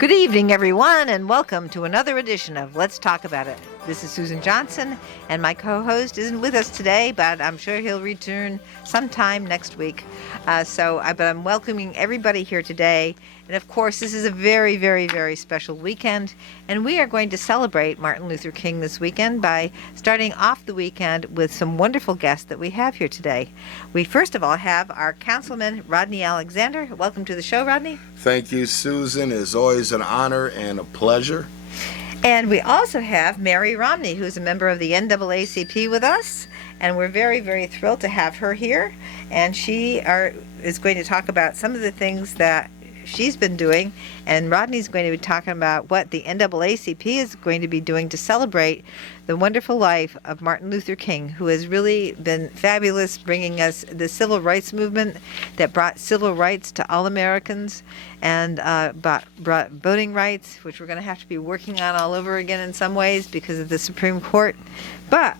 Good evening, everyone, and welcome to another edition of Let's Talk About It. This is Susan Johnson, and my co-host isn't with us today, but I'm sure he'll return sometime next week. But I'm welcoming everybody here today. And of course, this is a very, very, very special weekend, and we are going to celebrate Martin Luther King this weekend by starting off the weekend with some wonderful guests that we have here today. We first of all have our Councilman Rodney Alexander. Welcome to the show, Rodney. Thank you, Susan. It's always an honor and a pleasure. And we also have Mary Romney, who's a member of the NAACP with us, and we're very, very thrilled to have her here. And she is going to talk about some of the things that she's been doing, and Rodney's going to be talking about what the NAACP is going to be doing to celebrate the wonderful life of Martin Luther King, who has really been fabulous, bringing us the civil rights movement that brought civil rights to all Americans and brought voting rights, which we're going to have to be working on all over again in some ways because of the Supreme Court. But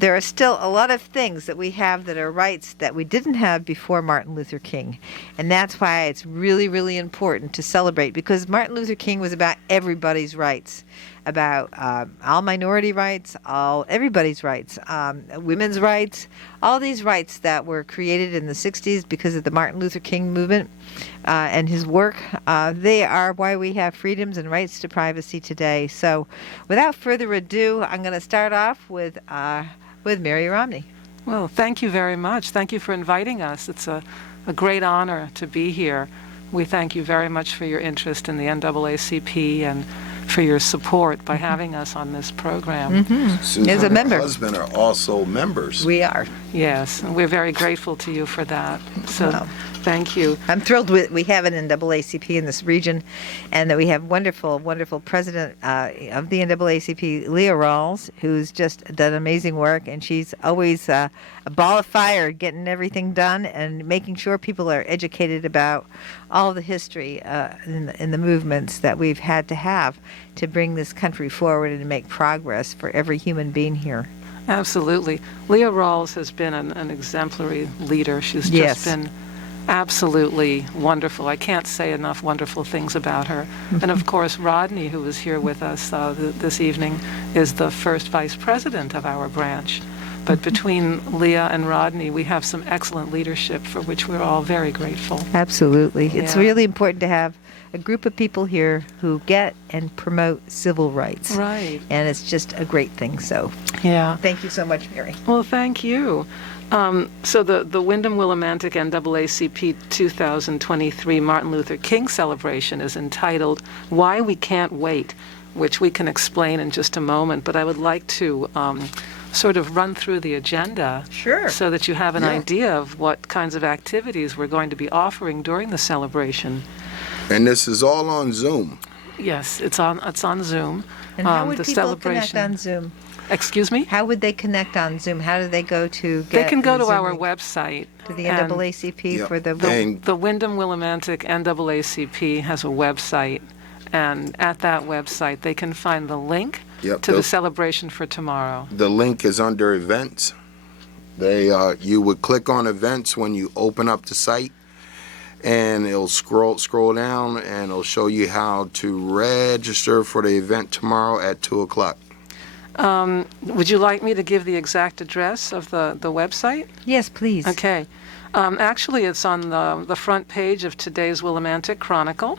there are still a lot of things that we have that are rights that we didn't have before Martin Luther King. And that's why it's really, really important to celebrate, because Martin Luther King was about everybody's rights, about all minority rights, everybody's rights, women's rights, all these rights that were created in the 60s because of the Martin Luther King movement and his work. They are why we have freedoms and rights to privacy today. So without further ado, I'm going to start off with Mary Romney. Well, thank you very much. Thank you for inviting us. It's a great honor to be here. We thank you very much for your interest in the NAACP and for your support by having us on this program. Mm-hmm. Susan As a member. and her husband are also members. We are. Yes, and we're very grateful to you for that. So Wow. Thank you. I'm thrilled we have an NAACP in this region, and that we have wonderful, wonderful president of the NAACP, Leah Rawls, who's just done amazing work, and she's always a ball of fire getting everything done and making sure people are educated about all the history in the movements that we've had to have to bring this country forward and to make progress for every human being here. Absolutely. Leah Rawls has been an exemplary leader. She's just been absolutely wonderful. I can't say enough wonderful things about her. And of course, Rodney, who is here with us this evening, is the first vice president of our branch. But between Leah and Rodney, we have some excellent leadership for which we're all very grateful. Absolutely. It's Yeah. really important to have a group of people here who get and promote civil rights. Right. And it's just a great thing. So Yeah. thank you so much, Mary. Well, thank you. So the Windham Willimantic NAACP 2023 Martin Luther King celebration is entitled Why We Can't Wait, which we can explain in just a moment. But I would like to sort of run through the agenda Sure. so that you have an Yeah. idea of what kinds of activities we're going to be offering during the celebration. And this is all on Zoom. Yes, it's on Zoom. And how would the people celebration. connect on Zoom? Excuse me? How would they connect on Zoom? How do they go to get They can go the to Zoom our link? website. To the and NAACP Yep. for the And The Windham Willimantic NAACP has a website, and at that website they can find the link Yep, to the the- celebration for tomorrow. the link is under events. You would click on events when you open up the site, and it'll scroll down, and it'll show you how to register for the event tomorrow at 2 o'clock. Would you like me to give the exact address of the website? Yes, please. Okay. Actually, it's on the front page of today's Willimantic Chronicle,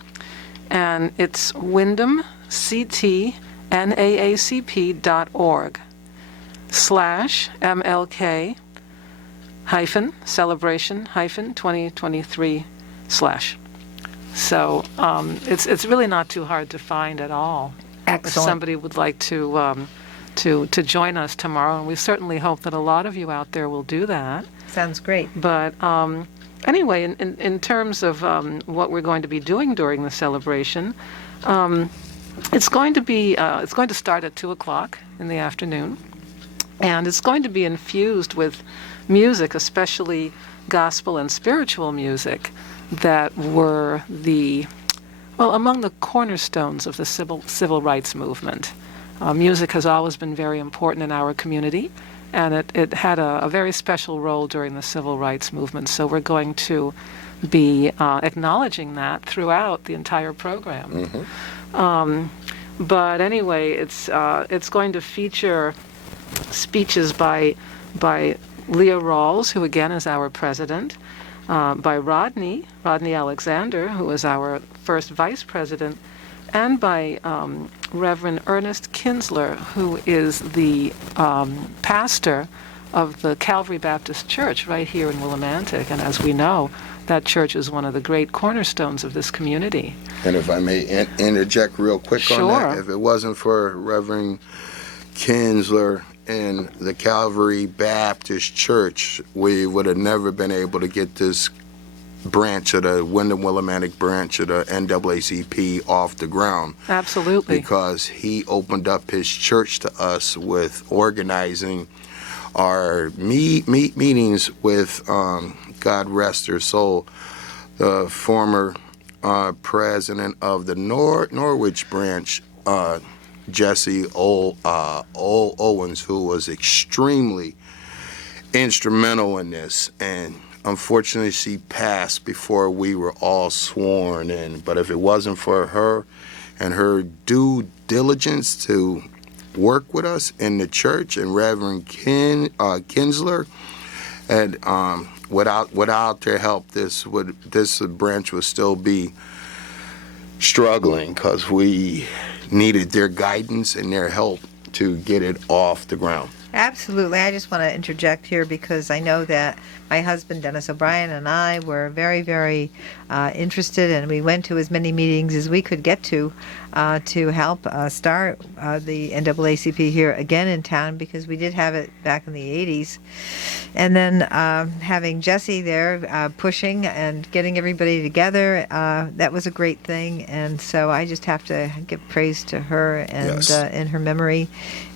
and it's wyndhamctnaacp.org/MLK celebration 2023 /. So it's really not too hard to find at all. If Excellent. somebody would like to join us tomorrow, and we certainly hope that a lot of you out there will do that. Sounds great. But anyway, in terms of what we're going to be doing during the celebration, it's going to start at 2 o'clock in the afternoon, and it's going to be infused with music, especially gospel and spiritual music, that were among the cornerstones of the civil rights movement. Music has always been very important in our community, and it had a very special role during the civil rights movement. So we're going to be acknowledging that throughout the entire program. But anyway, it's going to feature speeches by Leah Rawls, who again is our president, by Rodney Alexander, who is our first vice president, and by Reverend Ernest Kinsler, who is the pastor of the Calvary Baptist Church right here in Willimantic. And as we know, that church is one of the great cornerstones of this community. And if I may interject real quick on Sure. that, if it wasn't for Reverend Kinsler and the Calvary Baptist Church, we would have never been able to get this branch of the Wyndham Willimantic branch of the NAACP off the ground. Absolutely. Because he opened up his church to us with organizing our meetings with, God rest her soul, the former president of the Norwich branch, Jesse Owens, who was extremely instrumental in this. And unfortunately, she passed before we were all sworn in. But if it wasn't for her and her due diligence to work with us in the church, and Reverend Kinsler, and without their help, this branch would still be struggling, because we needed their guidance and their help to get it off the ground. Absolutely. I just want to interject here because I know that my husband, Dennis O'Brien, and I were very, very interested, and we went to as many meetings as we could get to help start the NAACP here again in town, because we did have it back in the 80s. And then having Jesse there pushing and getting everybody together, that was a great thing. And so I just have to give praise to her and Yes. in her memory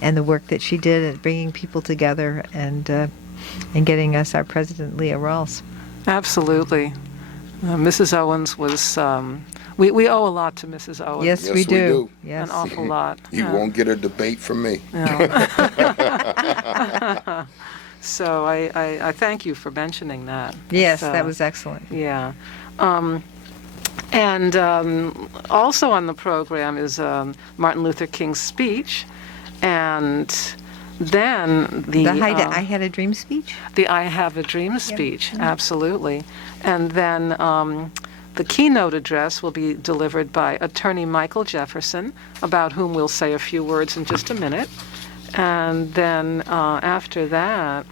and the work that she did at bringing people together and getting us our president, Leah Rawls. Absolutely. Mrs. Owens was, we owe a lot to Mrs. Owens. Yes, Yes, we we do. do. Yes. An awful lot. You won't get a debate from me. Yeah. So I thank you for mentioning that. Yes, It's, that was excellent. Yeah. And also on the program is Martin Luther King's speech, and then the I Had a Dream speech? the I Have a Dream speech, absolutely. And then the keynote address will be delivered by Attorney Michael Jefferson, about whom we'll say a few words in just a minute. And then after that,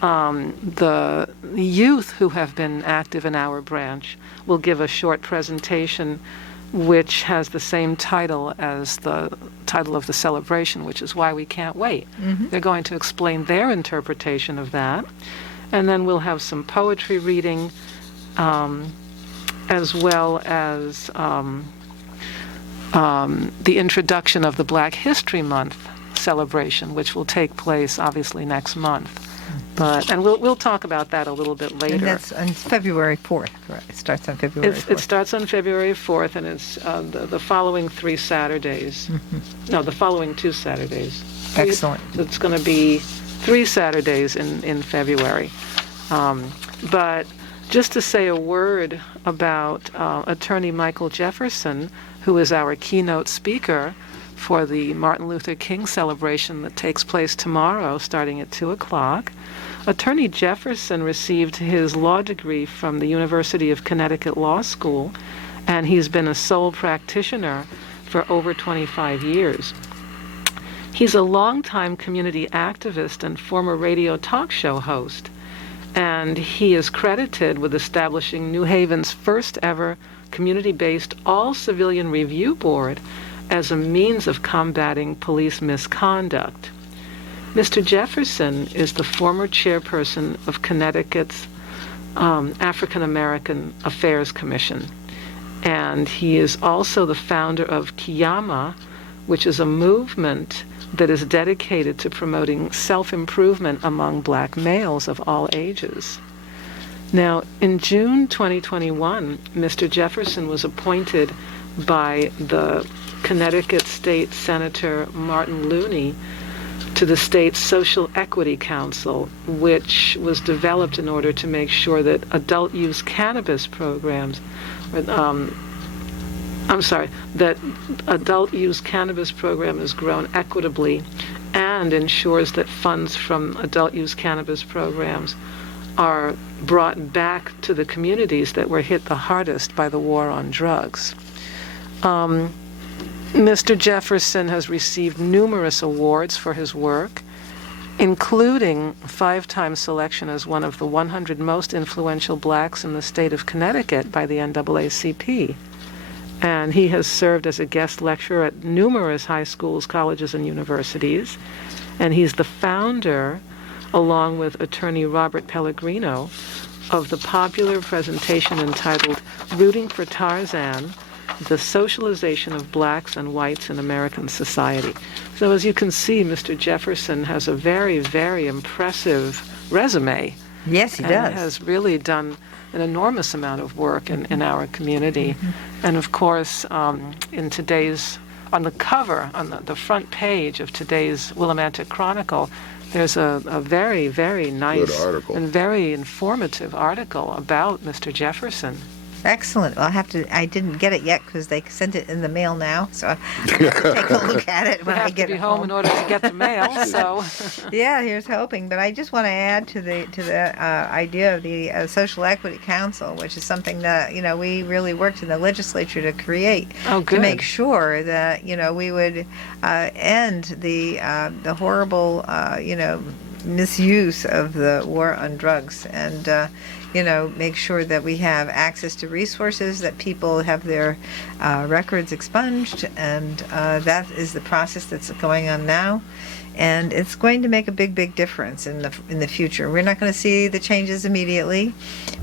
the youth who have been active in our branch will give a short presentation which has the same title as the title of the celebration, which is Why We Can't Wait. They're going to explain their interpretation of that. And then we'll have some poetry reading, as well as the introduction of the Black History Month celebration, which will take place obviously next month. And we'll talk about that a little bit later. And that's on February 4th, correct? It starts on February 4th. It starts on February 4th, and it's the following 3 Saturdays. No, the following 2 Saturdays. Excellent. It's going to be 3 Saturdays in February. But just to say a word about Attorney Michael Jefferson, who is our keynote speaker for the Martin Luther King celebration that takes place tomorrow starting at 2 o'clock. Attorney Jefferson received his law degree from the University of Connecticut Law School, and he's been a sole practitioner for over 25 years. He's a longtime community activist and former radio talk show host, and he is credited with establishing New Haven's first ever community-based all-civilian review board as a means of combating police misconduct. Mr. Jefferson is the former chairperson of Connecticut's African American Affairs Commission, and he is also the founder of Kiyama, which is a movement that is dedicated to promoting self-improvement among black males of all ages. Now, in June 2021, Mr. Jefferson was appointed by the Connecticut State Senator Martin Looney to the state's Social Equity Council, which was developed in order to make sure that adult use cannabis programs, that adult use cannabis program is grown equitably and ensures that funds from adult use cannabis programs are brought back to the communities that were hit the hardest by the war on drugs. Mr. Jefferson has received numerous awards for his work, including 5-time selection as one of the 100 most influential blacks in the state of Connecticut by the NAACP. And he has served as a guest lecturer at numerous high schools, colleges, and universities. And he's the founder, along with attorney Robert Pellegrino, of the popular presentation entitled Rooting for Tarzan, The Socialization of Blacks and Whites in American Society. So as you can see, Mr. Jefferson has a very, very impressive resume. Yes, he and does. Has really done an enormous amount of work in our community. And of course, in today's, on the cover, on the front page of today's Willimantic Chronicle, there's a very, very nice and very informative article about Mr. Jefferson. Excellent. Well, I didn't get it yet because they sent it in the mail now, so I have to take a look at it when I get to be it home in order to get the mail, so. Yeah, here's hoping. But I just want to add to the idea of the Social Equity Council, which is something that we really worked in the legislature to create to make sure that we would end the horrible misuse of the war on drugs and make sure that we have access to resources, that people have their records expunged, and that is the process that's going on now. And it's going to make a big, big difference in the future. We're not going to see the changes immediately,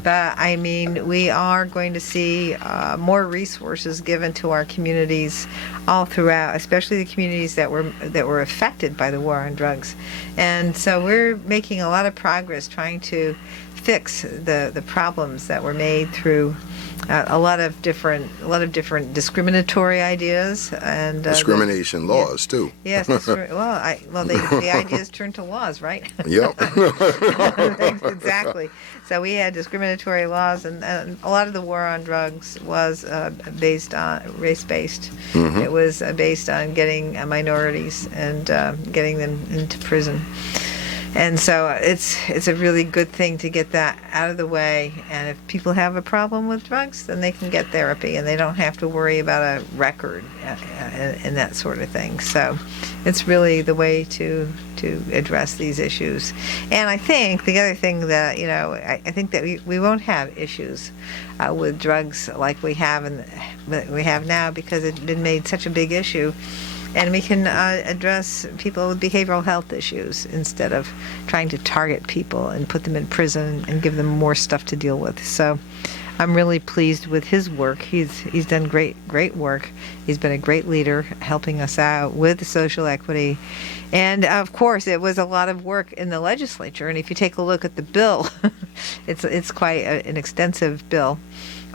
but I mean, we are going to see more resources given to our communities all throughout, especially the communities that were affected by the war on drugs. And so we're making a lot of progress trying to fix the problems that were made through a lot of different discriminatory ideas and discrimination laws too. Yes, the ideas turned to laws, right? Yep. Exactly. So we had discriminatory laws, and a lot of the war on drugs was based on race-based. Mm-hmm. It was based on getting minorities and getting them into prison. And so it's a really good thing to get that out of the way. And if people have a problem with drugs, then they can get therapy, and they don't have to worry about a record and that sort of thing. So it's really the way to address these issues. And I think the other thing that I think that we won't have issues with drugs like we have now, because it's been made such a big issue. And we can address people with behavioral health issues instead of trying to target people and put them in prison and give them more stuff to deal with. So I'm really pleased with his work. He's done great work. He's been a great leader helping us out with the social equity. And of course, it was a lot of work in the legislature. And if you take a look at the bill, it's quite an extensive bill,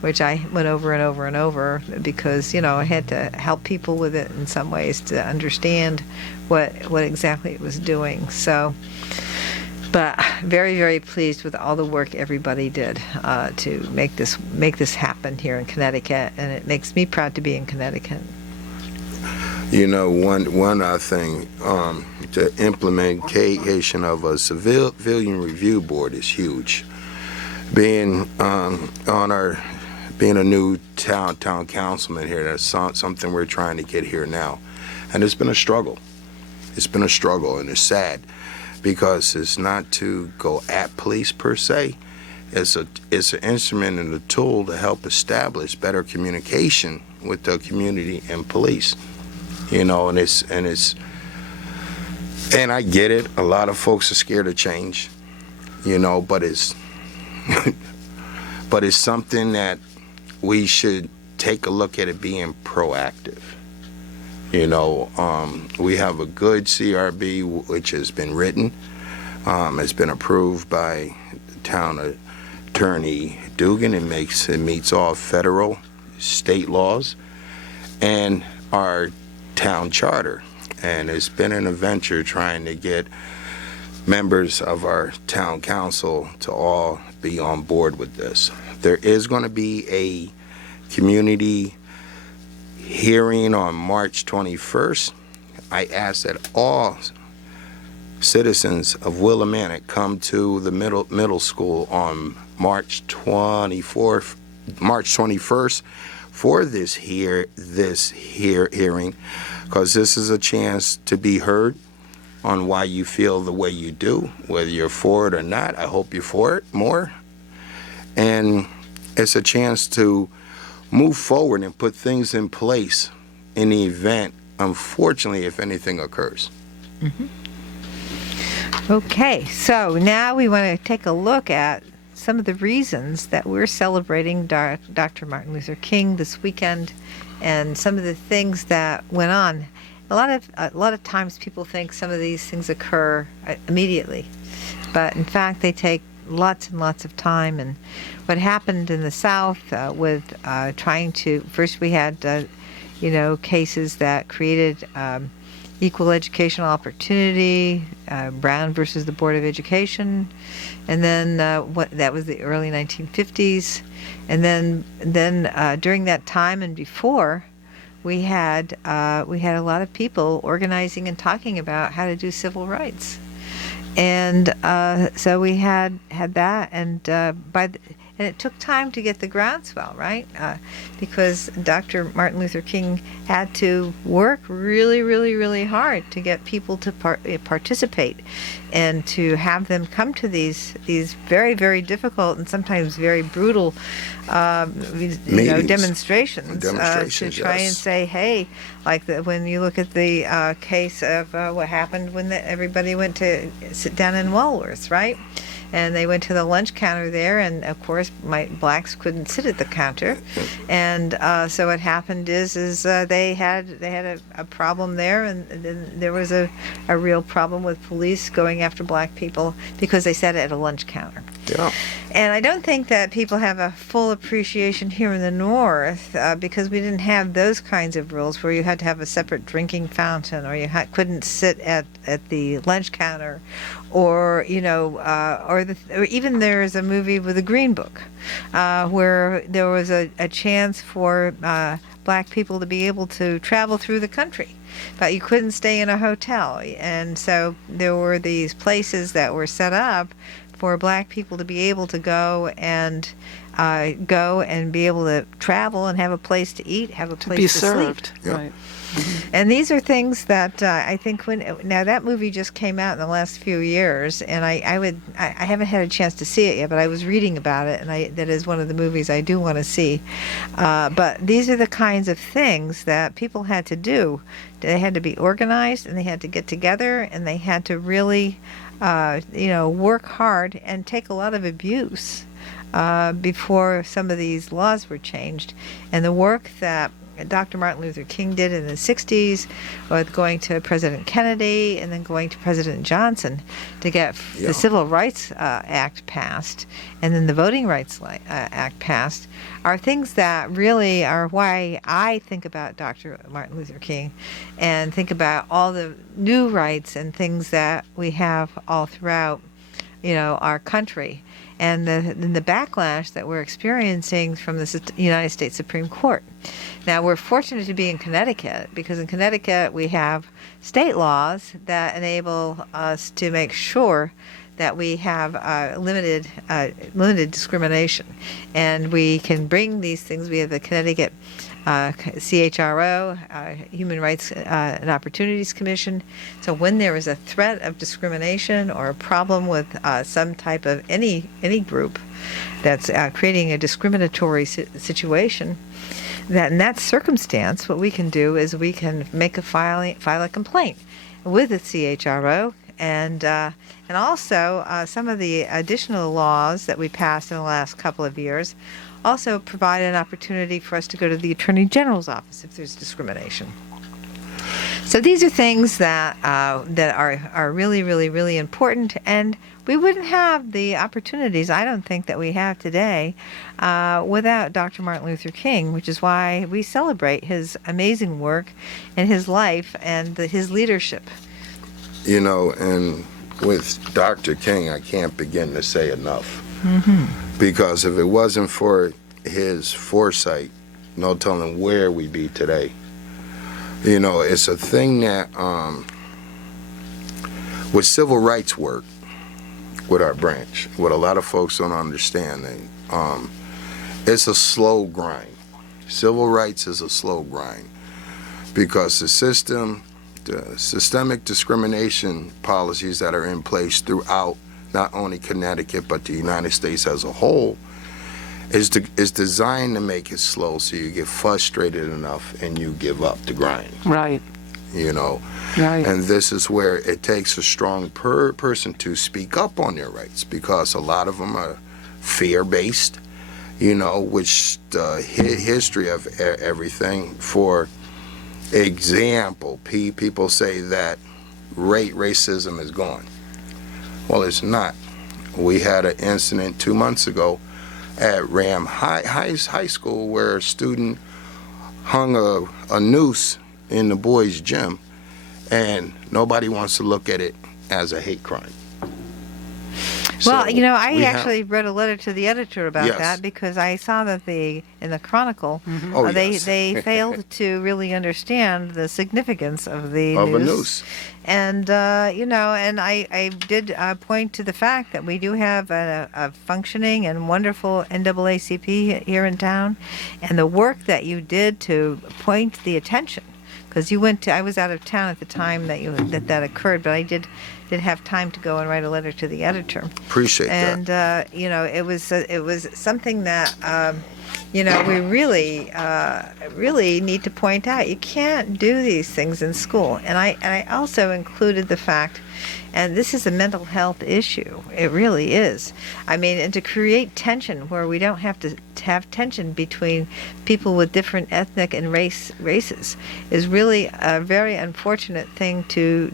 which I went over and over and over because, I had to help people with it in some ways to understand what exactly it was doing. So, but very, very pleased with all the work everybody did to make this happen here in Connecticut, and it makes me proud to be in Connecticut. One thing to implementation of a civilian review board is huge. Being a new town councilman here, that's something we're trying to get here now. And it's been a struggle. It's been a struggle, and it's sad because it's not to go at police per se. It's an instrument and a tool to help establish better communication with the community and police. And I get it. A lot of folks are scared of change, but it's but it's something that we should take a look at it being proactive. We have a good CRB which has been written. It's been approved by town attorney Dugan. It meets all federal, state laws, and our town charter. and it's been an adventure trying to get members of our town council to all be on board with this. There is going to be a community hearing on March 21st. I ask that all citizens of Willimantic come to the middle school on March 21st for this hearing, because this is a chance to be heard on why you feel the way you do, whether you're for it or not. I hope you're for it more. And it's a chance to move forward and put things in place in the event, unfortunately, if anything occurs. Okay, so now we want to take a look at some of the reasons that we're celebrating Dr. Martin Luther King this weekend, and some of the things that went on. A lot of times people think some of these things occur immediately, but in fact they take lots and lots of time. And what happened in the South with trying to, first we had cases that created equal educational opportunity, Brown versus the Board of Education, and then that was the early 1950s, and then during that time and before, we had a lot of people organizing and talking about how to do civil rights, and so we had that, and and it took time to get the groundswell, right? Because Dr. Martin Luther King had to work really, really, really hard to get people to participate and to have them come to these very, very difficult and sometimes very brutal demonstrations to try and say, hey, like when you look at the case of what happened when everybody went to sit down in Walworth, right? And they went to the lunch counter there, and of course, blacks couldn't sit at the counter, and so what happened is they had a problem there, and then there was a real problem with police going after black people because they sat at a lunch counter. Yeah. And I don't think that people have a full appreciation here in the North because we didn't have those kinds of rules where you had to have a separate drinking fountain, or you couldn't sit at the lunch counter, or or even there's a movie with the Green Book where there was a chance for black people to be able to travel through the country, but you couldn't stay in a hotel, and so there were these places that were set up for black people to be able to go and be able to travel and have a place to eat, have a place to be sleep. served. Yep. Right. And these are things that I think now that movie just came out in the last few years, and I haven't had a chance to see it yet, but I was reading about it, and that is one of the movies I do want to see. But these are the kinds of things that people had to do. They had to be organized, and they had to get together, and they had to really work hard and take a lot of abuse before some of these laws were changed. And the work that Dr. Martin Luther King did in the 60s, with going to President Kennedy and then going to President Johnson to get the Civil Rights Act passed and then the Voting Rights Act passed, are things that really are why I think about Dr. Martin Luther King and think about all the new rights and things that we have all throughout our country, and the backlash that we're experiencing from the United States Supreme Court. Now, we're fortunate to be in Connecticut, because in Connecticut we have state laws that enable us to make sure that we have limited discrimination, and we can bring these things. We have the Connecticut CHRO, Human Rights and Opportunities Commission. So when there is a threat of discrimination or a problem with some type of any group that's creating a discriminatory situation, that in that circumstance, what we can do is we can make file a complaint with the CHRO. And also some of the additional laws that we passed in the last couple of years also provide an opportunity for us to go to the Attorney General's office if there's discrimination. So these are things that are really, really, really important, and we wouldn't have the opportunities, I don't think, that we have today without Dr. Martin Luther King, which is why we celebrate his amazing work and his life and his leadership. You know, and with Dr. King, I can't begin to say enough. Because if it wasn't for his foresight, no telling where we'd be today. You know, it's a thing that with civil rights work, with our branch, what a lot of folks don't understand, it's a slow grind. Civil rights is a slow grind because the systemic discrimination policies that are in place throughout not only Connecticut but the United States as a whole is designed to make it slow so you get frustrated enough and you give up the grind. Right. You know, Right. and this is where it takes a strong person to speak up on their rights, because a lot of them are fear-based, you know, which the history of everything. For example, people say that racism is gone. Well, it's not. We had an incident 2 months ago at Ram High School where a student hung a noose in the boys' gym, and nobody wants to look at it as a hate crime. Well, So you know, I we actually wrote a letter to the editor about Yes. that because I saw that in the Chronicle, Oh, they yes. they failed to really understand the significance of the Of a news. noose. And you know, and I did point to the fact that we do have a functioning and wonderful NAACP here in town, and the work that you did to point the attention. Because you went to, I was out of town at the time that occurred, but I did have time to go and write a letter to the editor. Appreciate that. And you know, it was something that you know, we really need to point out. You can't do these things in school. And I also included the fact, and this is a mental health issue. It really is. I mean, and to create tension where we don't have to have tension between people with different ethnic and races is really a very unfortunate thing to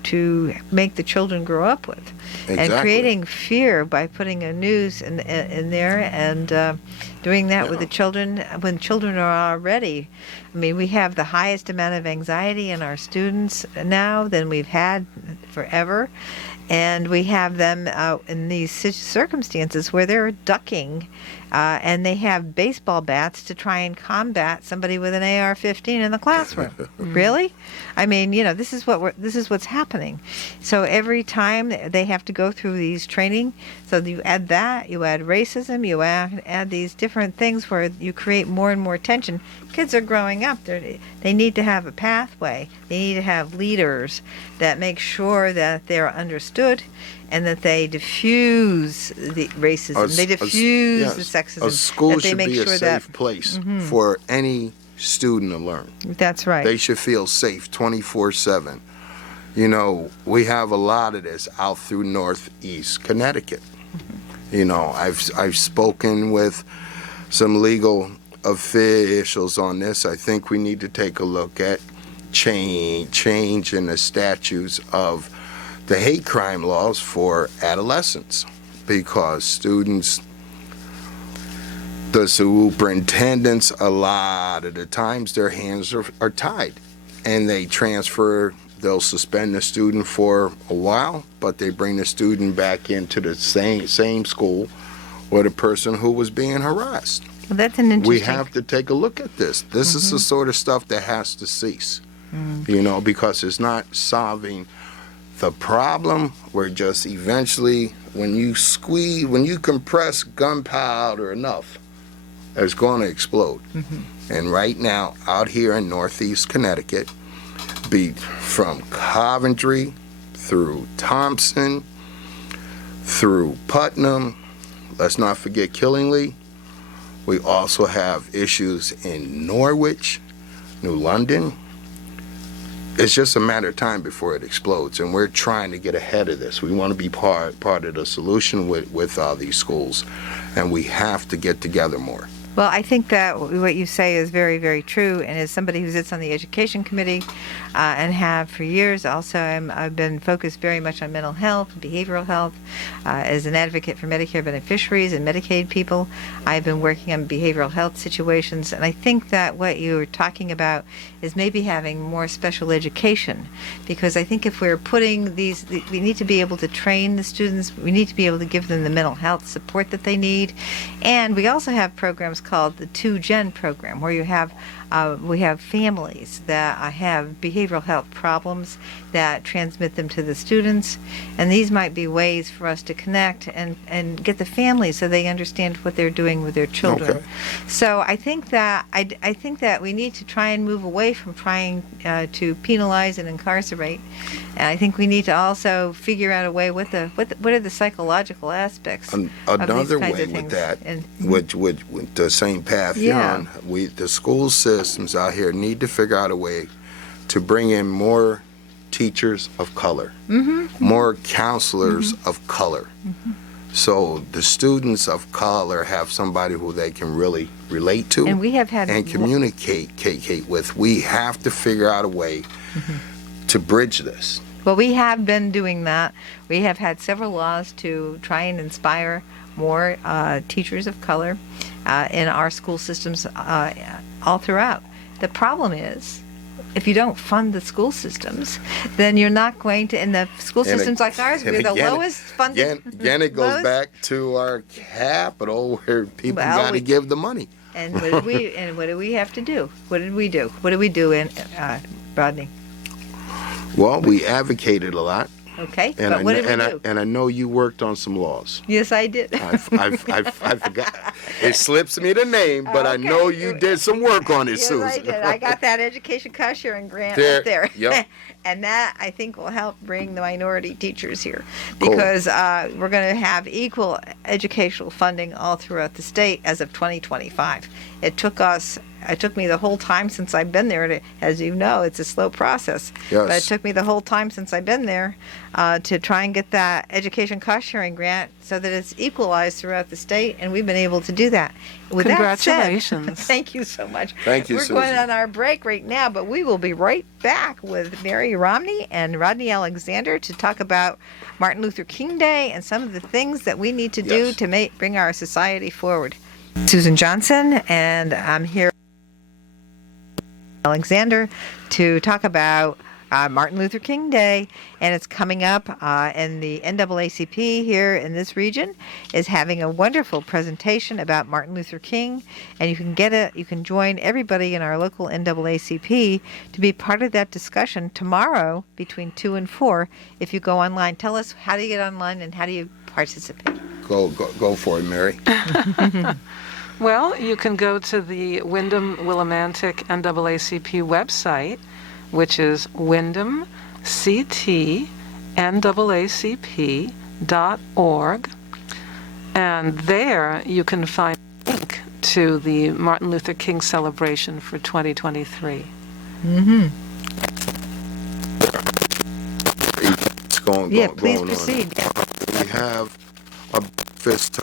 make the children grow up with. And Exactly. creating fear by putting a news in there and doing that with the children when children are already, I mean, we have the highest amount of anxiety in our students now than we've had forever. And we have them in these circumstances where they're ducking and they have baseball bats to try and combat somebody with an AR-15 in the classroom. Really? I mean, you know, this is what's happening. So every time they have to go through these training, so you add that, you add racism, you add these different things where you create more and more tension. Kids are growing up. They need to have a pathway. They need to have leaders that make sure that they're understood and that they diffuse the racism. They diffuse the sexism. A school that they should make be a sure safe place for any student to learn. That's right. They should feel safe 24/7. You know, we have a lot of this out through Northeast Connecticut. You know, I've spoken with some legal officials on this. I think we need to take a look at change in the statutes of the hate crime laws for adolescents, because students, the superintendents, a lot of the times their hands are tied, and they'll suspend the student for a while, but they bring the student back into the same school with a person who was being harassed. Well, that's an interesting. We have to take a look at this. This is the sort of stuff that has to cease, you know, because it's not solving the problem. We're just eventually, when you compress gunpowder enough, it's going to explode. And right now, out here in Northeast Connecticut, from Coventry through Thompson, through Putnam, let's not forget Killingly. We also have issues in Norwich, New London. It's just a matter of time before it explodes, and we're trying to get ahead of this. We want to be part of the solution with all these schools, and we have to get together more. Well, I think that what you say is very, very true. And as somebody who sits on the education committee and have for years, also I've been focused very much on mental health, behavioral health. As an advocate for Medicare beneficiaries and Medicaid people, I've been working on behavioral health situations. And I think that what you were talking about is maybe having more special education, because I think if we're putting these, we need to be able to train the students. We need to be able to give them the mental health support that they need. And we also have programs called the 2Gen program, where you have we have families that have behavioral health problems that transmit them to the students, and these might be ways for us to connect and get the families so they understand what they're doing with their children. Okay. So I think that I think that we need to try and move away from trying to penalize and incarcerate, and I think we need to also figure out a way what are the psychological aspects of these Another kinds way of with things. that, And with the same path Yeah. you're on, the school systems out here need to figure out a way to bring in more teachers of color, more counselors of color. So the students of color have somebody who they can really relate to And we have had and communicate with. We have to figure out a way to bridge this. Well, we have been doing that. We have had several laws to try and inspire more teachers of color in our school systems all throughout. The problem is, if you don't fund the goes then you're not going to, in the school And systems like ours, and we're the again- lowest funded. Again, it goes lowest- back to our capital where people Well, got to we- give the money. And what do we have to do? What did we do? What did we do in Rodney? Well, we advocated a lot, Okay, and but what did we do? I know you worked on some laws. Yes, I did. I forgot. It slips me the name, but I Okay. know you did some work on it, Yes, Susan. I did. I got that education cost sharing grant There, up there. yep. And that, I think, will help bring the minority teachers here, Cool. because we're going to have equal educational funding all throughout the state as of 2025. It took me the whole time since I've been there. As you know, it's a slow process. Yes. But it took me the whole time since I've been there to try and get that education cost sharing grant so that it's equalized throughout the state, and we've been able to do that. With that said, Congratulations. thank you so much. Thank you, We're going Susan. on our break right now, but we will be right back with Mary Romney and Rodney Alexander to talk about Martin Luther King Day and some of the things that we need to do Yes. to bring our society forward. Susan Johnson, and I'm here with Alexander to talk about Martin Luther King Day, and it's coming up, and the NAACP here in this region is having a wonderful presentation about Martin Luther King, and you can join everybody in our local NAACP to be part of that discussion tomorrow between 2 and 4 if you go online. Tell us, how do you get online and how do you participate? Go for it, Mary. Well, you can go to the Wyndham Willimantic NAACP website, which is wyndhamctnaacp.org, and there you can find a link to the Martin Luther King celebration for 2023. It's going, Yeah, going, please going proceed. on. We have a fist.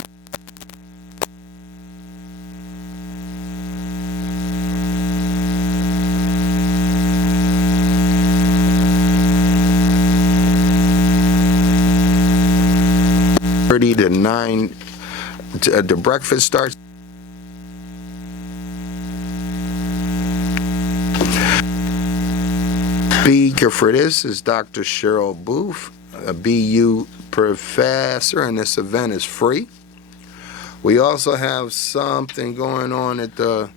To 9. The breakfast starts. Speaker for this is Dr. Cheryl Booth, a BU professor, and this event is free. We also have something going on at the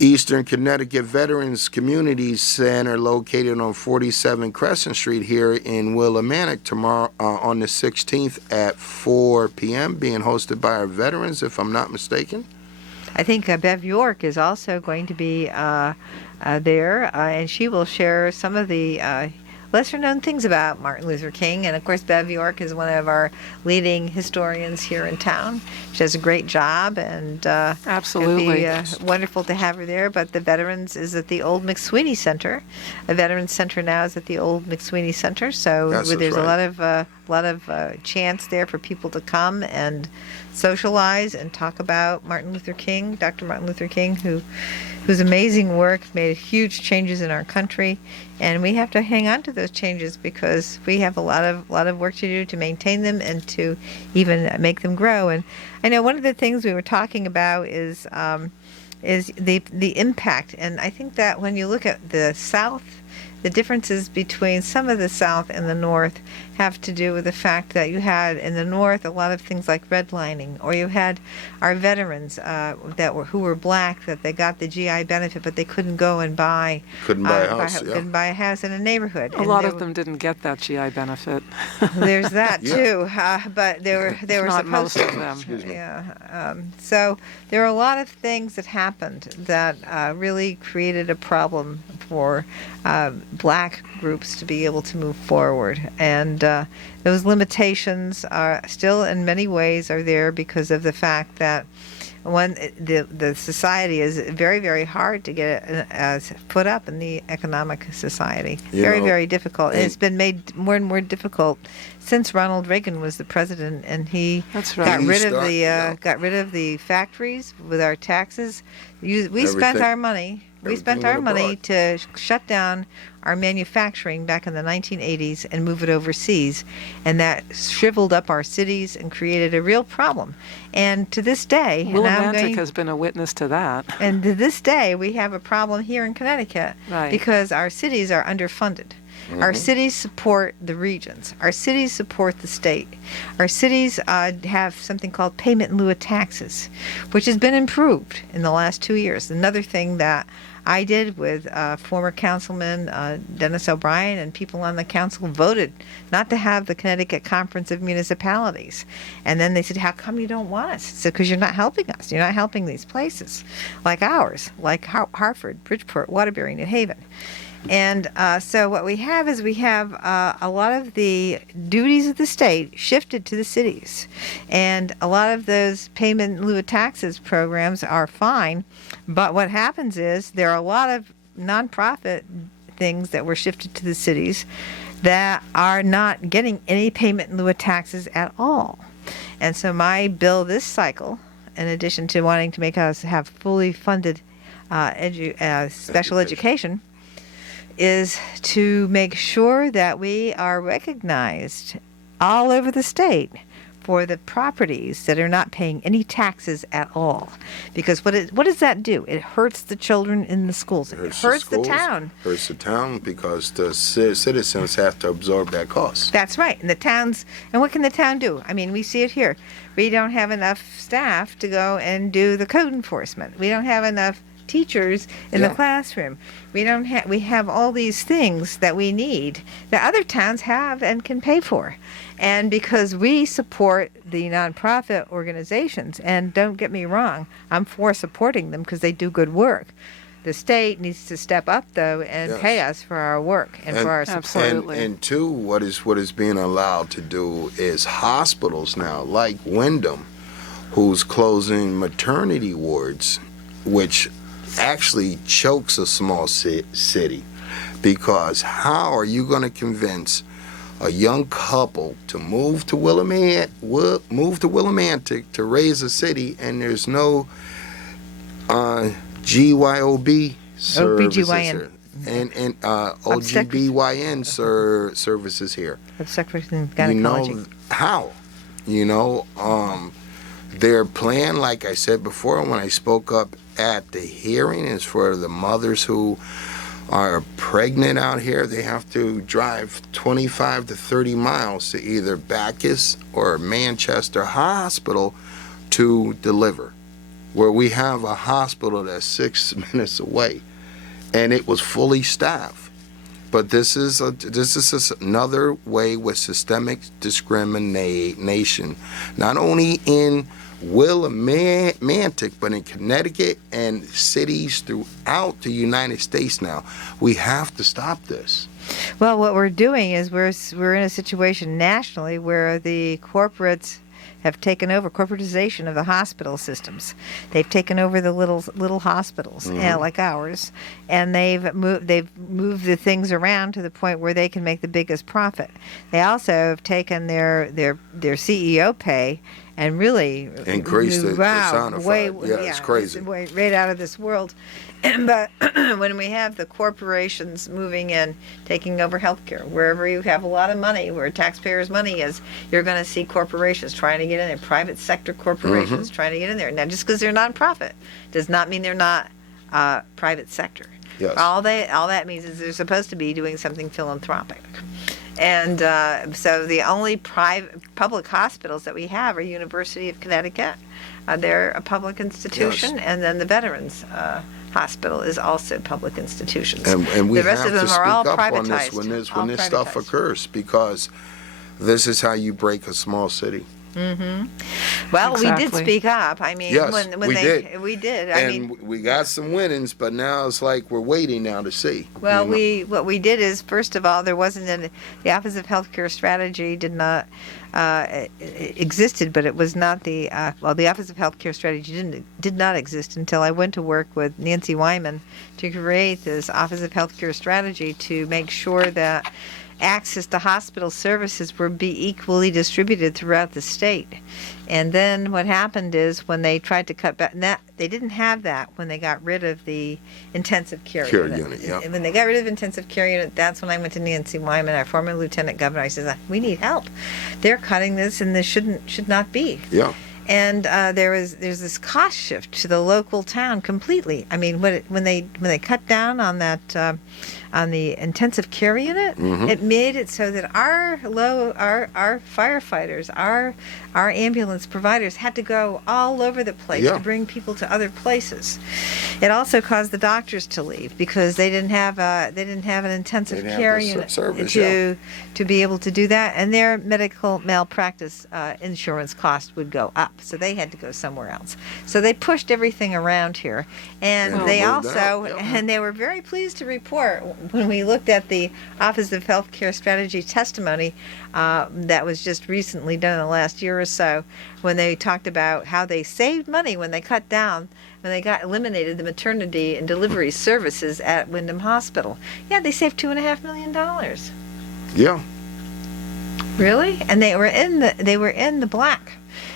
Eastern Connecticut Veterans Community Center located on 47 Crescent Street here in Willimantic tomorrow on the 16th at 4 p.m., being hosted by our veterans, if I'm not mistaken. I think Bev York is also going to be there, and she will share some of the lesser-known things about Martin Luther King. And, of course, Bev York is one of our leading historians here in town. She does a great job, and Absolutely. it'd be wonderful to have her there. But the Veterans is at the old McSweeney Center. The Veterans Center now is at the old McSweeney Center, so Yes, that's there's a right. lot chance there for people to come and socialize and talk about Martin Luther King, Dr. Martin Luther King, whose amazing work made huge changes in our country, and we have to hang on to those changes because we have a lot of work to do to maintain them and to even make them grow. And I know one of the things we were talking about is the impact, and I think that when you look at the South, the differences between some of the South and the North have to do with the fact that you had in the North a lot of things like redlining, or you had our veterans who were black, that they got the GI benefit, but they couldn't go and buy Couldn't buy a house. couldn't buy a house in a neighborhood. A lot of them didn't get that GI benefit. There's that Yeah. too, but they were Not supposed most to. of them. Excuse me. Yeah. So there are a lot of things that happened that really created a problem for black groups to be able to move forward, and those limitations are still in many ways are there because of the fact that when the society is very, very hard to get put up in the economic society. Very difficult. And it's been made more and more difficult since Ronald Reagan was the president, and he That's right. got rid of the factories with our taxes. We spent Everything- our money. We spent everything our went money abroad. to shut down our manufacturing back in the 1980s and move it overseas, and that shriveled up our cities and created a real problem. And to this day, Willimantic has been a witness to that. and to this day, we have a problem here in Connecticut Right. because our cities are underfunded. Our cities support the regions. Our cities support the state. Our cities have something called payment in lieu of taxes, which has been improved in the last 2 years. Another thing that I did with former Councilman Dennis O'Brien and people on the council voted not to have the Connecticut Conference of Municipalities. And then they said, how come you don't want us? I said, because you're not helping us. You're not helping these places like ours, like Hartford, Bridgeport, Waterbury, New Haven. And so what we have is a lot of the duties of the state shifted to the cities. And a lot of those payment in lieu of taxes programs are fine. But what happens is there are a lot of nonprofit things that were shifted to the cities that are not getting any payment in lieu of taxes at all. And so my bill this cycle, in addition to wanting to make us have fully funded special education, is to make sure that we are recognized all over the state for the properties that are not paying any taxes at all. Because what does that do? It hurts the children in the schools. It hurts the schools, town. Hurts the town because the citizens have to absorb that cost. That's right. And the towns, and what can the town do? I mean, we see it here. We don't have enough staff to go and do the code enforcement. We don't have enough teachers in the classroom. We have all these things that we need that other towns have and can pay for. And because we support the nonprofit organizations, and don't get me wrong, I'm for supporting them because they do good work. The state needs to step up though and Yes. pay us for our work and for our support. Absolutely. And two, what is being allowed to do is hospitals now, like Wyndham, who's closing maternity wards, which actually chokes a small city, because how are you going to convince a young couple to move to Willimantic to raise a city, and there's no GYOB services OBGYN. here, and OGBYN services here? Obstetrics and gynecology. You know how? You know, their plan, like I said before when I spoke up at the hearing, is for the mothers who are pregnant out here. They have to drive 25 to 30 miles to either Bacchus or Manchester Hospital to deliver, where we have a hospital that's 6 minutes away, and it was fully staffed. But this is another way with systemic discrimination, not only in Willimantic, but in Connecticut and cities throughout the United States now. We have to stop this. Well, what we're doing is we're in a situation nationally where the corporates have taken over corporatization of the hospital systems. They've taken over the little hospitals, like ours, and they've moved the things around to the point where they can make the biggest profit. They also have taken their CEO pay and really Increased it, personified. It's crazy. Right out of this world. But when we have the corporations moving in, taking over healthcare, wherever you have a lot of money, where taxpayers' money is, you're going to see corporations trying to get in there, private sector corporations trying to get in there. Now, just because they're nonprofit does not mean they're not private sector. Yes. All that means is they're supposed to be doing something philanthropic. And so the only public hospitals that we have are University of Connecticut. They're a public institution, Yes. and then the Veterans Hospital is also public institutions. And we the rest have of them to are speak all up on privatized. this All when this stuff privatized. occurs, because this is how you break a small city. Well, we did Exactly. speak up. I mean, Yes, when we they did. we did. I mean, And we got some winnings, but now it's like we're waiting now to see. well, you know? what we did is, first of all, there wasn't the Office of Healthcare Strategy did not existed, but it was not the Office of Healthcare Strategy did not exist until I went to work with Nancy Wyman to create this Office of Healthcare Strategy to make sure that access to hospital services would be equally distributed throughout the state. And then what happened is when they tried to cut back, they didn't have that when they got rid of the intensive care unit, yeah. And when they got rid of intensive care unit, that's when I went to Nancy Wyman, our former lieutenant governor. I said, we need help. They're cutting this, and this should not be. Yeah. And there's this cost shift to the local town completely. I mean, when they cut down on that on the intensive care unit, it made it so that our firefighters, our ambulance providers had to go all over the place Yeah. to bring people to other places. It also caused the doctors to leave because they didn't have an intensive They didn't have care the unit service, to be able to do that, and their medical malpractice insurance cost would go up, so they had to go somewhere else. So they pushed everything around here, and Yeah, they moved also out, yeah. and they were very pleased to report when we looked at the Office of Healthcare Strategy testimony that was just recently done in the last year or so, when they talked about how they saved money when they cut down, when they eliminated the maternity and delivery services at Wyndham Hospital. Yeah, they saved $2.5 million. Yeah. Really? And they were in the black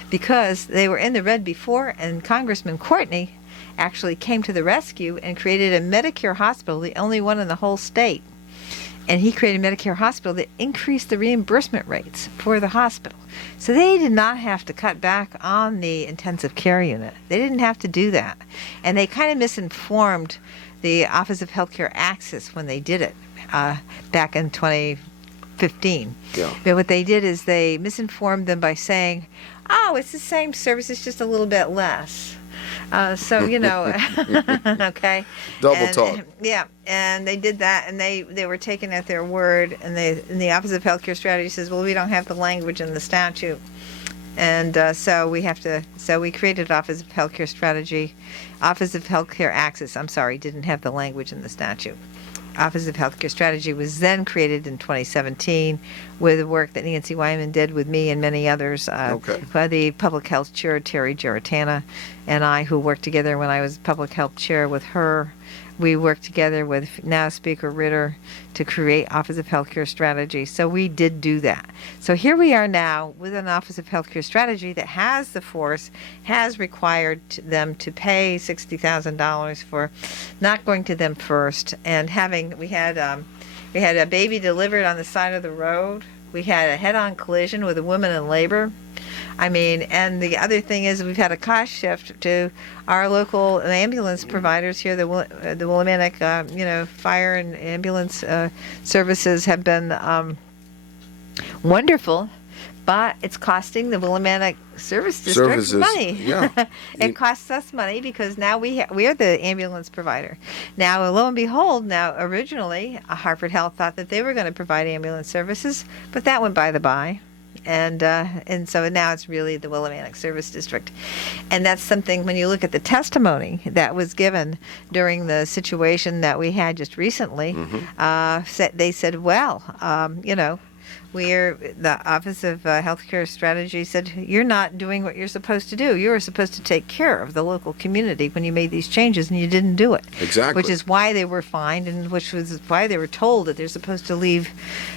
because they were in the red before, and Congressman Courtney actually came to the rescue and created a Medicare hospital, the only one in the whole state. And he created a Medicare hospital that increased the reimbursement rates for the hospital. So they did not have to cut back on the intensive care unit. They didn't have to do that. And they kind of misinformed the Office of Healthcare Access when they did it back in 2015. Yeah. But what they did is they misinformed them by saying, oh, it's the same service, it's just a little bit less. So, okay. Double talk. Yeah, and they did that, and they were taken at their word, and the Office of Healthcare Strategy says, well, we don't have the language in the statute. And so we created Office of Healthcare Strategy. Office of Healthcare Access, didn't have the language in the statute. Office of Healthcare Strategy was then created in 2017 with the work that Nancy Wyman did with me and many others. By the Public Health Chair, Terry Giratana, and I, who worked together when I was Public Health Chair with her. We worked together with now Speaker Ritter to create Office of Healthcare Strategy. So we did do that. So here we are now with an Office of Healthcare Strategy that has the force, has required them to pay $60,000 for not going to them first, and we had a baby delivered on the side of the road. We had a head-on collision with a woman in labor. I mean, and the other thing is we've had a cost shift to our local ambulance providers here. The Willimantic, fire and ambulance services have been wonderful, but it's costing the Willimantic Service District Services, money. yeah. It costs us money because now we are the ambulance provider. Now, lo and behold, originally Hartford Health thought that they were going to provide ambulance services, but that went by the by. And so now it's really the Willimantic Service District. And that's something, when you look at the testimony that was given during the situation that we had just recently, they said, well, the Office of Healthcare Strategy said, you're not doing what you're supposed to do. You were supposed to take care of the local community when you made these changes, and you didn't do it. Exactly. Which is why they were fined, and which was why they were told that they're supposed to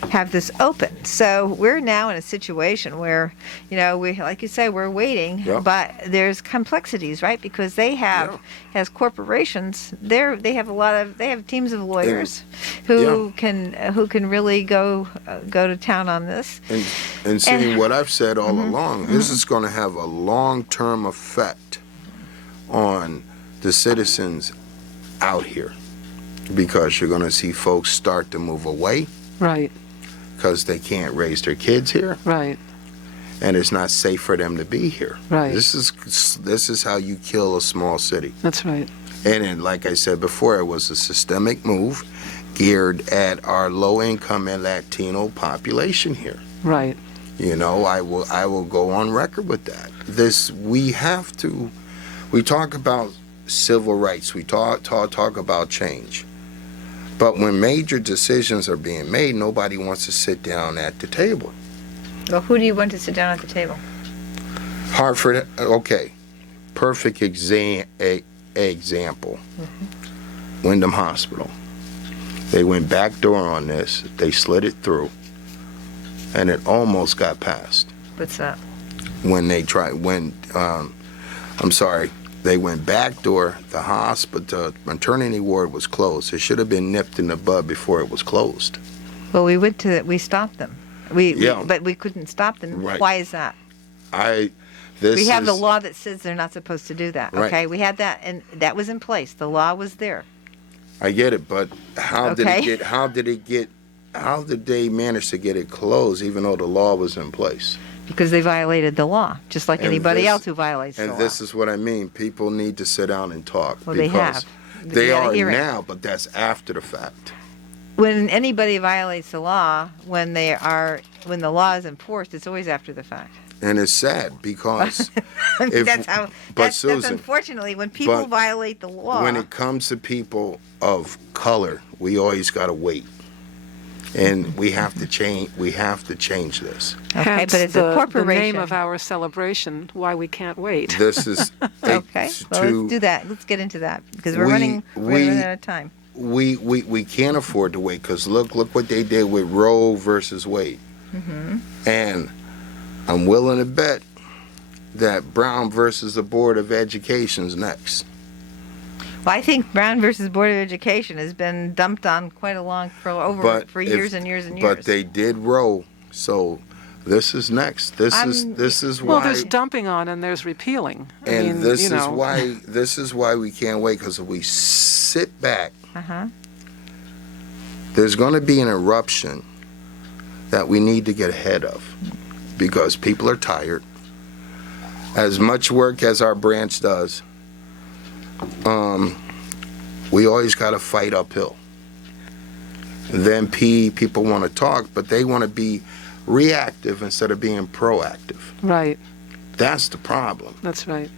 have this open. So we're now in a situation where, like you say, we're waiting, Yep. but there's complexities, right? Because they have, as corporations, they have teams of lawyers who can really go to town on this. And seeing what I've said all along, this is going to have a long-term effect on the citizens out here, because you're going to see folks start to move away Right. because they can't raise their kids here, Right. and it's not safe for them to be here. Right. This is how you kill a small city. That's right. And then, like I said before, it was a systemic move geared at our low-income and Latino population here. Right. I will go on record with that. We talk about civil rights, we talk about change. But when major decisions are being made, nobody wants to sit down at the table. Well, who do you want to sit down at the table? Hartford, okay, perfect example. Wyndham Hospital. They went backdoor on this, they slid it through, and it almost got passed. What's that? They went backdoor. The hospital, the maternity ward was closed. It should have been nipped in the bud before it was closed. Well, we stopped them. But we couldn't stop them. Right. Why is that? We have the law that says they're not supposed to do that. Right. Okay, we had that, and that was in place. The law was there. I get it, but how did they manage to get it closed even though the law was in place? Because they violated the law, just like And anybody this- else who violates the law. And this is what I mean. People need to sit down and talk. Well, they because have. They We had a are hearing. now, but that's after the fact. When anybody violates the law, when the law is enforced, it's always after the fact. And it's sad because That's Susan, unfortunately when people but violate the law. when it comes to people of color, we always got to wait. And we have to change this. Okay, Hence but it's the, a corporation. the name of our celebration, Why We Can't Wait. This is Okay, well, let's do that. Let's get into that because we're We- running we- out of time. we can't afford to wait, because look what they did with Roe versus Wade. And I'm willing to bet that Brown versus the Board of Education's next. Well, I think Brown versus Board of Education has been dumped on quite for years and years and years. But they did Roe, so this is next. This is why. Well, there's dumping on and there's repealing. This is why we can't wait, because if we sit back, there's going to be an eruption that we need to get ahead of, because people are tired. As much work as our branch does, we always got to fight uphill. Then people want to talk, but they want to be reactive instead of being proactive. Right. That's the problem. That's right.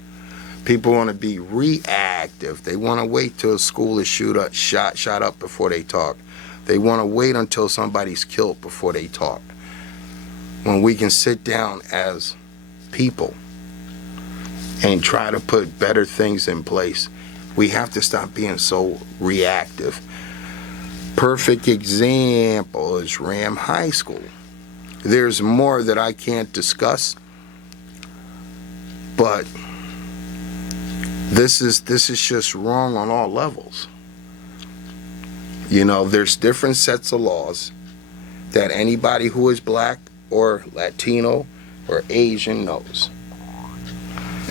People want to be reactive. They want to wait till a school is shot up before they talk. They want to wait until somebody's killed before they talk. When we can sit down as people and try to put better things in place, we have to stop being so reactive. Perfect example is Ram High School. There's more that I can't discuss, but this is just wrong on all levels. There's different sets of laws that anybody who is black or Latino or Asian knows.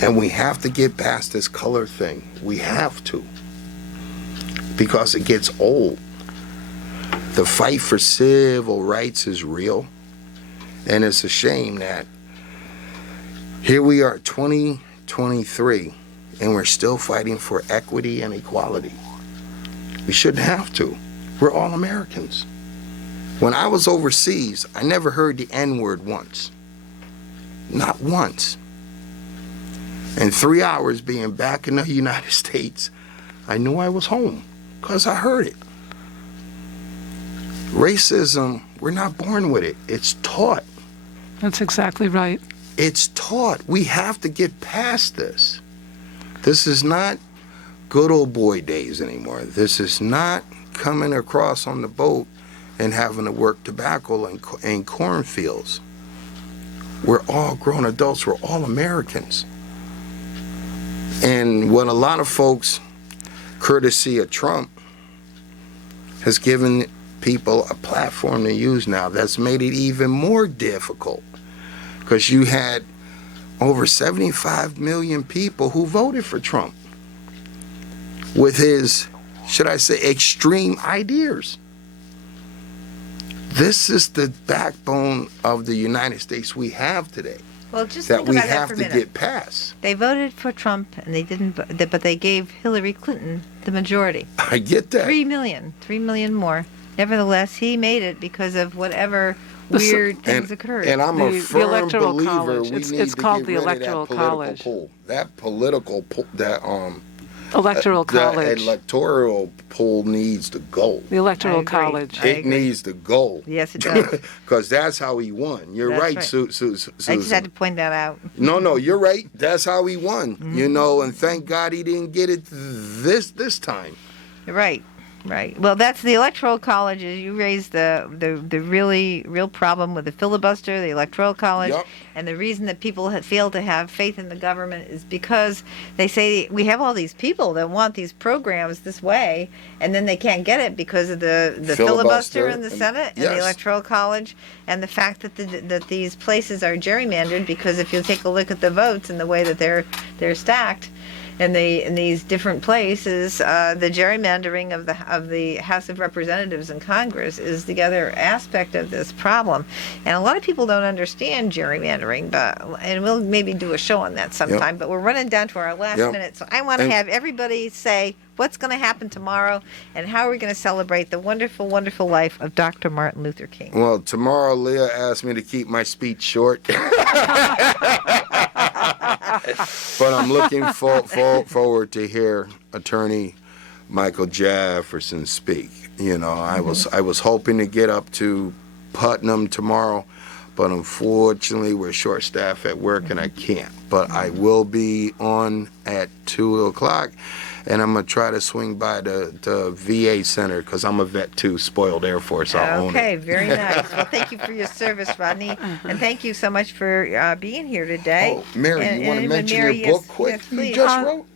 And we have to get past this color thing. We have to. Because it gets old. The fight for civil rights is real. And it's a shame that here we are, 2023, and we're still fighting for equity and equality. We shouldn't have to. We're all Americans. When I was overseas, I never heard the N-word once. Not once. And 3 hours being back in the United States, I knew I was home because I heard it. Racism, we're not born with it. It's taught. That's exactly right. It's taught. We have to get past this. This is not good old boy days anymore. This is not coming across on the boat and having to work tobacco in cornfields. We're all grown adults. We're all Americans. And what a lot of folks, courtesy of Trump, has given people a platform to use now that's made it even more difficult. Because you had over 75 million people who voted for Trump with his, should I say, extreme ideas. This is the backbone of the United States we have today Well, just that think we about that have for a to minute. get past. They voted for Trump, and they didn't, but they gave Hillary Clinton the majority. I get that. 3 million more. Nevertheless, he made it because of whatever weird things occurred. And I'm a The firm Electoral believer College. we It's need to called get the rid Electoral of that political College. pool. That political pool, Electoral the College. electoral pool needs to go. The Electoral I agree. College. I It agree. needs to go. Yes, it does. Because that's how he won. You're That's right, right. Susan. I just had to point that out. No, you're right. That's how he won. Mm-hmm. You know, and thank God he didn't get it this time. Right. Well, that's the Electoral College. You raised the real problem with the filibuster, the Electoral College, Yep. and the reason that people fail to have faith in the government is because they say we have all these people that want these programs this way, and then they can't get it because of the filibuster in the Senate and the Yes. Electoral College, and the fact that that these places are gerrymandered. Because if you take a look at the votes and the way that they're stacked. In these different places, the gerrymandering of the House of Representatives and Congress is the other aspect of this problem, and a lot of people don't understand gerrymandering. And we'll maybe do a show on that sometime. Yep. But we're running down to our last Yep. minute, so I want to And- have everybody say what's going to happen tomorrow and how we're going to celebrate the wonderful, wonderful life of Dr. Martin Luther King. Well, tomorrow Leah asked me to keep my speech short. But I'm looking forward to hear Attorney Michael Jefferson speak. You know, I was hoping to get up to Putnam tomorrow, but unfortunately we're short staffed at work and I can't. But I will be on at 2 o'clock, and I'm going to try to swing by the VA Center because I'm a vet too, spoiled Air Force. I'll own Okay, it. very nice. Well, thank you for your service, Rodney, and thank you so much for being here today. Oh, Mary, And- you want to and mention Mary, your book yes, quick yes, you please. just wrote?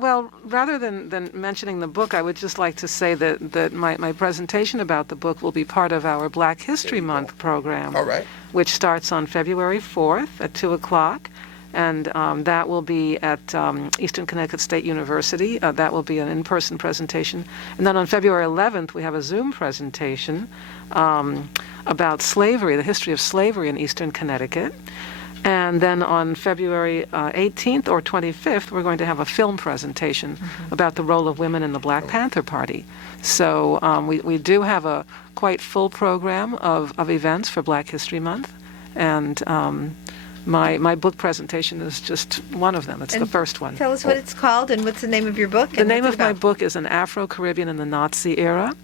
Well, rather than mentioning the book, I would just like to say that my presentation about the book will be part of our Black History Month program, All right. which starts on February 4th at 2 o'clock. And that will be at Eastern Connecticut State University. That will be an in-person presentation. And then on February 11th, we have a Zoom presentation about slavery, the history of slavery in Eastern Connecticut. And then on February 18th or 25th, we're going to have a film presentation about the role of women in the Black Panther Party. So we do have a quite full program of events for Black History Month. And my book presentation is just one of them. It's the And first one. Tell us what it's called and what's the name of your book. The and name what's of it my about. book is An Afro-Caribbean in the Nazi Era,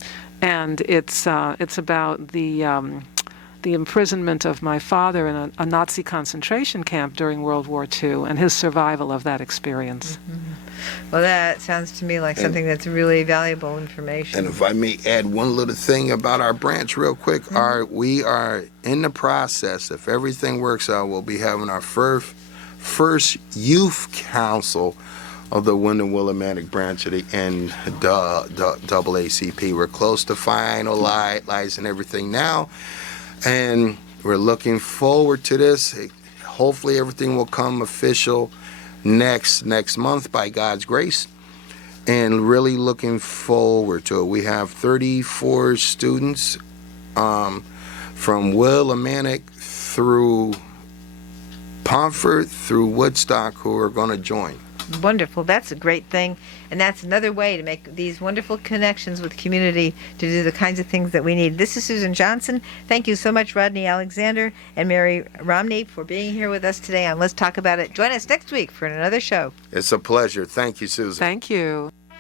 and it's about the imprisonment of my father in a Nazi concentration camp during World War II and his survival of that experience. Well, that sounds to me like something that's really valuable information. And if I may add one little thing about our branch real quick, we are in the process, if everything works out, we'll be having our first youth council of the Wyndham Willimantic branch of the NAACP. We're close to finalizing everything now, and we're looking forward to this. Hopefully everything will come official next month by God's grace, and really looking forward to it. We have 34 students from Willimantic through Pomfret through Woodstock who are going to join. Wonderful. That's a great thing. And that's another way to make these wonderful connections with community to do the kinds of things that we need. This is Susan Johnson. Thank you so much, Rodney Alexander and Mary Romney, for being here with us today on Let's Talk About It. Join us next week for another show. It's a pleasure. Thank you, Susan. Thank you.